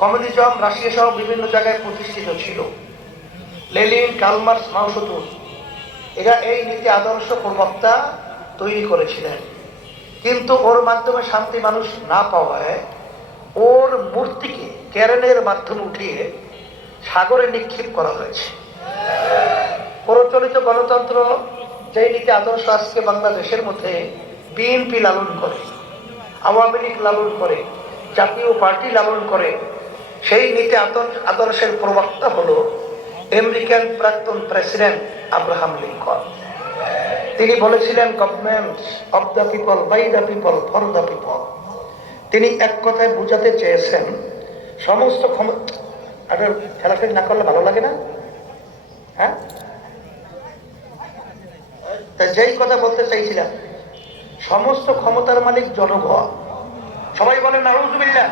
Communism Russia সহ বিভিন্ন জায়গায় প্রতিষ্ঠিত ছিল। লেনিন, কার্ল মার্কস, মাও সেতুং এরা এই নীতি আদর্শ প্রবক্তা তৈরি করেছিলেন। কিন্তু ওর মাধ্যমে শান্তি মানুষ না পাওয়ায় ওর মূর্তিকে ক্যারেনের মাধ্যমে উঠিয়ে সাগরে নিক্ষেপ করা হয়েছে। প্রচলিত গণতন্ত্র যেই নীতি আদর্শ আজকে বাংলাদেশের মধ্যে বিএনপি লালন করে, আওয়ামী লীগ লালন করে, জাতীয় পার্টি লালন করে, সেই নীতি আদর্শের প্রবক্তা হলো আমেরিকান প্রাক্তন প্রেসিডেন্ট আব্রাহাম লিঙ্কন। তিনি বলেছিলেন, government of the people, by the people, for the people. তিনি এক কথায় বুঝাতে চেয়েছেন সমস্ত ক্ষমতা। খেলাখেলি না করলে ভালো লাগে না? হ্যাঁ, যেই কথা বলতে চাইছিলাম, সমস্ত ক্ষমতার মালিক জনগণ। সবাই বলে নাউজুবিল্লাহ।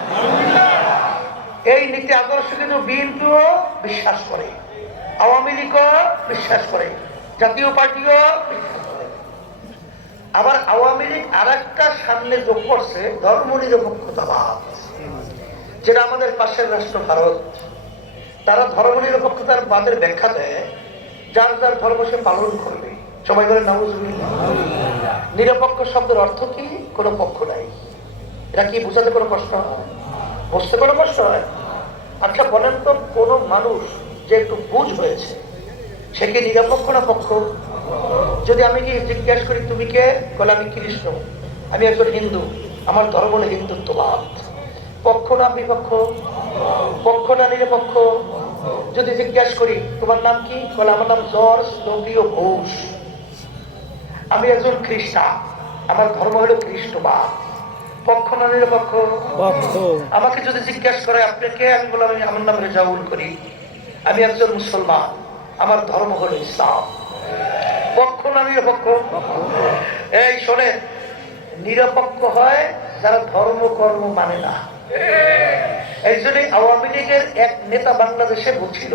এই নীতি আদর্শ কিন্তু বিএনপিও বিশ্বাস করে, আওয়ামী লীগও বিশ্বাস করে, জাতীয় পার্টিও বিশ্বাস করে। আবার আওয়ামী লীগ আর একটা সামনে যোগ করছে ধর্ম নিরপেক্ষতাবাদ, যেটা আমাদের পাশের রাষ্ট্র ভারত। তারা ধর্ম নিরপেক্ষতার বাদের ব্যাখ্যা দেয়, যার যার ধর্ম সে পালন করবে। সবাই বলে নাউজুবিল্লাহ। নিরপেক্ষ শব্দের অর্থ কি? কোনো পক্ষ নাই। এটা কি বুঝাতে কোনো কষ্ট হয়? বুঝতে কোনো কষ্ট হয়? আচ্ছা বলেন তো, কোন মানুষ যে একটু বুঝ হয়েছে সে কি নিরপেক্ষ না পক্ষ? যদি আমি কি জিজ্ঞাসা করি তুমি কে, বলে আমি কৃষ্ণ, আমি একজন হিন্দু, আমার ধর্ম হলো হিন্দুত্ববাদ, পক্ষ না বিপক্ষ? পক্ষ না নিরপেক্ষ? যদি জিজ্ঞাসা করি তোমার নাম কি, বলে আমার নাম জর্জ ডব্লিউ ঘোষ, আমি একজন খ্রিস্টান, আমার ধর্ম হলো খ্রিস্টবাদ, পক্ষ না নিরপেক্ষ? আমাকে যদি জিজ্ঞাসা করে আপনি কে, আমি বললাম আমার নাম রেজাউল করি, আমি একজন মুসলমান, আমার ধর্ম হলো ইসলাম, পক্ষ না নিরপেক্ষ? এই শোনেন, নিরপেক্ষ হয় যারা ধর্ম কর্ম মানে না। এই জন্য আওয়ামী লীগের এক নেতা বাংলাদেশে বলছিল,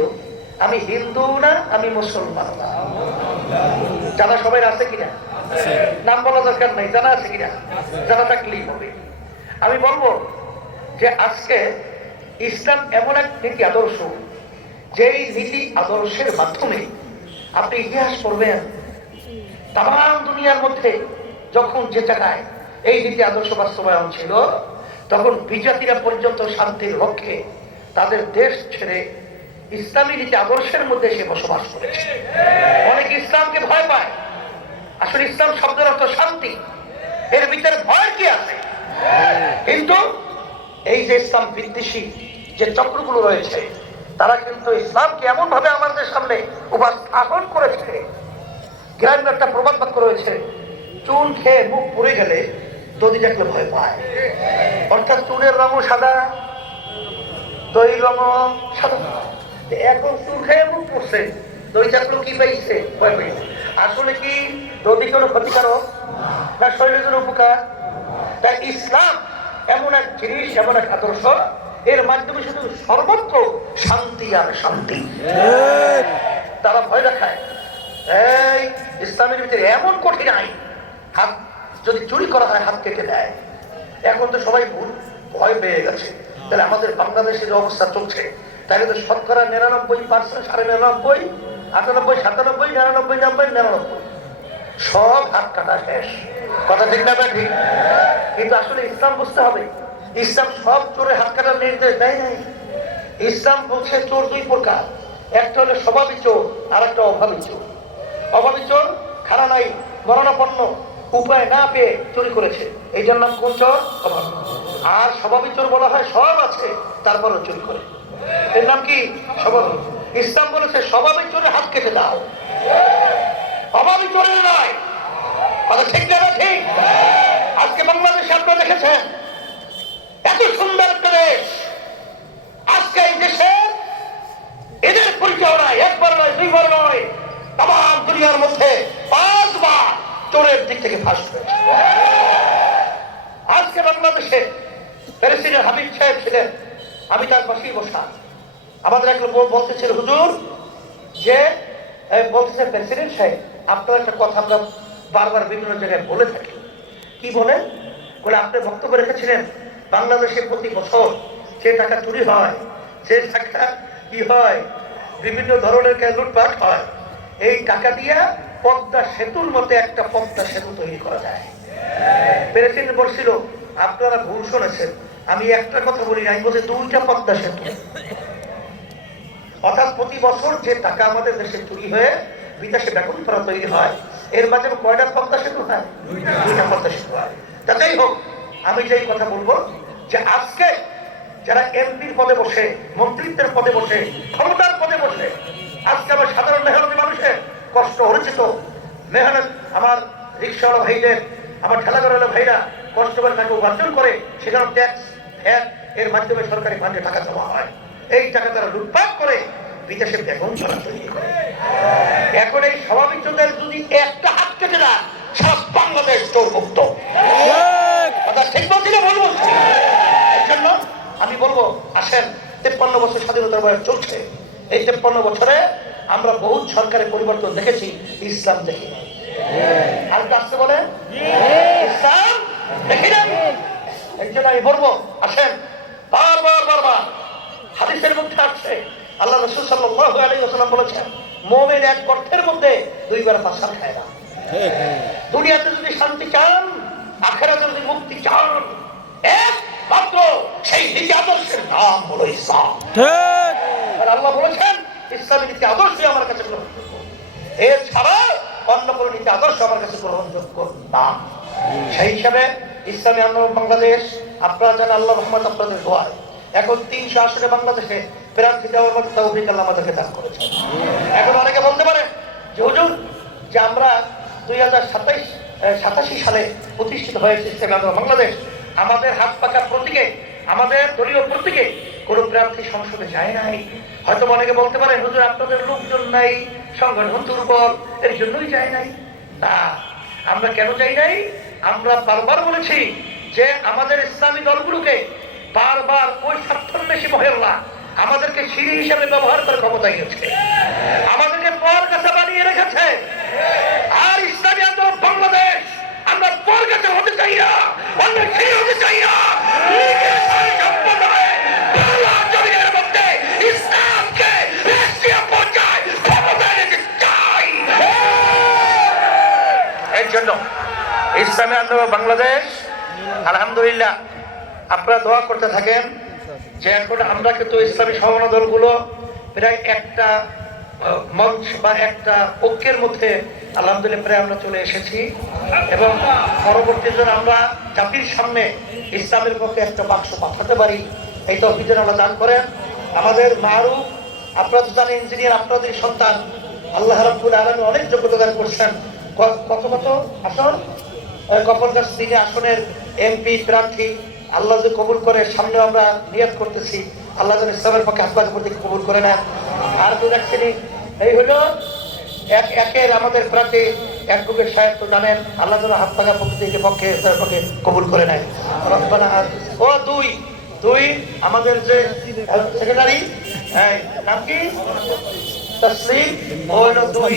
আমি হিন্দু না, আমি মুসলমান না। জানা সবাই আছে কিনা? নাম বলা দরকার নাই, জানা আছে কিনা? জানা থাকলেই হবে। আমি বলবো যে আজকে ইসলাম এমন এক নীতি আদর্শ, যেই নীতি আদর্শের মাধ্যমে আপনি ইতিহাস পড়বেন, তাম দুনিয়ার মধ্যে যখন যে জায়গায় এই নীতি আদর্শ বাস্তবায়ন ছিল, তখন বিজাতিরা পর্যন্ত শান্তির লক্ষ্যে তাদের দেশ ছেড়ে ইসলামী নীতি আদর্শের মধ্যে এসে বসবাস করেছে। অনেকে ইসলামকে ভয় পায়। আসলে ইসলাম শব্দের অর্থ শান্তি, এর ভিতরে ভয় কি আছে? কিন্তু এই যে ইসলাম বিদ্বেষী যে চক্রগুলো রয়েছে, তারা কিন্তু ইসলামকে এমন ভাবে আমাদের সামনে উপস্থাপন করেছে। গ্রামের একটা প্রবাদ বাক্য রয়েছে, চুন খেয়ে মুখ পুড়ে গেলে দধি দেখলে ভয় পায়। অর্থাৎ চুনের রঙও সাদা, দই রঙও সাদা। এখন চুন খেয়ে মুখ পড়ছে, দই চাকলো কি পাইছে? ভয় পাইছে। আসলে কি দধি কোনো ক্ষতিকারক না শরীরের জন্য উপকার? তাই ইসলাম এমন এক জিনিস, এমন এক আদর্শ, এর মাধ্যমে শুধু সর্বত্র শান্তি আর শান্তি। তারা ভয় দেখায় এই ইসলামের ভিতরে এমন কঠিন আইন, হাত যদি চুরি করা হয় হাত কেটে দেয়। এখন তো সবাই ভয় পেয়ে গেছে। তাহলে আমাদের বাংলাদেশের যে অবস্থা চলছে, তাহলে তো শতকরা 99%, 99.5, 98, 97, 99, 90, 99 সব হাত কাটা শেষ। কথা ঠিক না? ঠিক। কিন্তু আসলে ইসলাম বুঝতে হবে, ইসলাম সব চোরের হাত কাটার নির্দেশ দেয় নাই। ইসলাম বলছে চোর দুই প্রকার, একটা হলো স্বভাবী চোর, আর একটা অভাবী চোর। অভাবী চোর খানা নাই, মরণাপন্ন, উপায় না পেয়ে চুরি করেছে, এই জন্য নাম কোন চোর? অভাবী। আর স্বভাবী চোর বলা হয় সব আছে তারপরও চুরি করে, এর নাম কি? স্বভাবী। ইসলাম বলেছে স্বভাবী চোরের হাত কেটে দাও, অভাবী চোরের নয়। কথা ঠিক না? ঠিক। আজকে বাংলাদেশে আপনারা দেখেছেন এত সুন্দর একটা দেশ, আজকে এই দেশে এদের পরিচয় নয়, একবার নয়, দুইবার নয়, তাম দুনিয়ার মধ্যে 5 বার চোরের দিক থেকে ফাঁস হয়েছে। আজকে বাংলাদেশে প্রেসিডেন্ট হাবিব সাহেব ছিলেন, আমি তার পাশেই বসা। আমাদের এক লোক বলতেছিল, হুজুর যে বলতেছে প্রেসিডেন্ট সাহেব আপনার একটা কথা আমরা বারবার বিভিন্ন জায়গায় বলে থাকি। কি বলেন? বলে আপনি বক্তব্য রেখেছিলেন বাংলাদেশে প্রতি বছর যে টাকা চুরি হয়, যে টাকা কি হয়, বিভিন্ন ধরনের লুটপাট হয়, এই টাকা দিয়ে পদ্মা সেতুর মতো একটা পদ্মা সেতু তৈরি করা যায়। প্রেসিডেন্ট বলছিল আপনারা ভুল শুনেছেন, আমি একটা কথা বলি নাই, বলছে 2টা পদ্মা সেতু। অর্থাৎ প্রতি বছর যে টাকা আমাদের দেশে চুরি হয়ে বিদেশে বেতন করা তৈরি হয়, এর মাঝে কয়টা পদ্মা সেতু হয়? 2টা পদ্মা সেতু হয়। যাই হোক, আমি যেই কথা বলবো যে আজকে যারা এমপির পদে বসে, মন্ত্রিত্বের পদে বসে, ক্ষমতার পদে বসে, আজকে আমার সাধারণ মেহনতি মানুষের কষ্ট অর্জিত মেহনত, আমার রিক্সাওয়ালা ভাইদের, আমার ঠেলাগাড়িওয়ালা ভাইরা কষ্ট করে টাকা উপার্জন করে, সেখানে ট্যাক্স ভ্যাট এর মাধ্যমে সরকারি ফান্ডে টাকা জমা হয়। এই টাকা তারা লুটপাট করে বিদেশে বেতন চলা তৈরি করে। এখন এই স্বভাবিকদের যদি একটা হাত কেটে না, সারা বাংলাদেশ চোরমুক্ত। কথা ঠিক বলছি না ভুল বলছি? এই জন্য আমি বলবো, আসেন, 53 বছর স্বাধীনতার বয়স চলছে, এই 53 বছরে আমরা বহু সরকারের পরিবর্তন দেখেছি, ইসলাম দেখি নাই। আর আসতে বলে ইসলাম দেখি নাই। এই জন্য আমি বলবো, আসেন, বারবার হাদিসের মধ্যে আসছে, আল্লাহ রাসূল সাল্লাল্লাহু আলাইহি ওয়াসাল্লাম বলেছেন, মুমিন এক গর্তের মধ্যে 2 বার পাছার খায় না। দুনিয়াতে যদি শান্তি চান, আখিরাতে যদি মুক্তি চান, একমাত্র সেই নীতি আদর্শের নাম হলো ইসলাম। ঠিক। আর আল্লাহ বলেছেন, ইসলামী নীতি আদর্শ আমার কাছে গ্রহণযোগ্য, এছাড়া অন্য কোনো নীতি আদর্শ আমার কাছে গ্রহণযোগ্য না। সেই হিসাবে ইসলামী আন্দোলন বাংলাদেশ, আপনারা জানেন আল্লাহ রহমত আপনাদের দোয়ায় এখন 300 আসনে বাংলাদেশে প্রার্থী দেওয়ার মতো তৌফিক আল্লাহ আমাদেরকে দান করেছেন। এখন অনেকে বলতে পারে যে হুজুর, যে আমরা 2087 সালে প্রতিষ্ঠিত হয়েছে ইসলামী আন্দোলন বাংলাদেশ, আমাদের হাত পাকা প্রতীকে, আমাদের দলীয় প্রতীকে কোনো প্রার্থী সংসদে যায় নাই। হয়তো অনেকে বলতে পারে হুজুর আপনাদের লোকজন নাই, সংগঠন দুর্বল, এর জন্যই যায় নাই। না, আমরা কেন যাই নাই? আমরা বারবার বলেছি যে আমাদের ইসলামী দলগুলোকে বারবার ওই স্বার্থান্বেষী মহল্লা আমাদেরকে সিঁড়ি হিসেবে ব্যবহার করে ক্ষমতা নিয়েছে, আমাদেরকে পর কাছে বানিয়ে রেখেছে। আর ইসলামী আন্দোলন বাংলাদেশ আমরা পর কাছে হতে চাই না, আমরা সিঁড়ি হতে চাই না। এই জন্য ইসলামী আন্দোলন বাংলাদেশ, আলহামদুলিল্লাহ, আপনারা দোয়া করতে থাকেন যে এখন আমরা কিন্তু ইসলামী সমন্বয় দলগুলো প্রায় একটা মঞ্চ বা একটা ঐক্যের মধ্যে আলহামদুলিল্লাহ প্রায় আমরা চলে এসেছি, এবং পরবর্তী জন্য আমরা জাতির সামনে ইসলামের পক্ষে একটা বাক্স পাঠাতে পারি, এই তৌফিক আল্লাহ দান করেন। আমাদের মারুফ, আপনারা তো জানেন ইঞ্জিনিয়ার, আপনাদের সন্তান, আল্লাহ রাব্বুল আলামিন অনেক যোগ্যতা দান করছেন। কত আসন, কপলগাছ 3 আসনের এমপি প্রার্থী আল্লাহ যে কবুল করে, সামনে আমরা নিয়ত করতেছি আল্লাহ যেন ইসলামের পক্ষে আপনাদের প্রতি কবুল করে নেন। আর তো দেখছেনি, এই হলো একের আমাদের প্রার্থী অ্যাডভোকেট সাহেব, তো জানেন আল্লাহ যেন হাত পাকা প্রকৃতির পক্ষে কবুল করে নেয়। ও দুই আমাদের যে সেক্রেটারি, নাম কি, তসলিম, হলো 2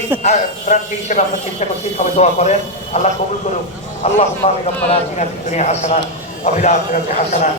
প্রার্থী হিসেবে আমরা চিন্তা করছি, সবাই দোয়া করেন, আল্লাহ কবুল করুক। আল্লাহুম্মা আমিন। রব্বানা আতিনা ফিদ দুনিয়া হাসানাহ ওয়া ফিল আখিরাতি হাসানাহ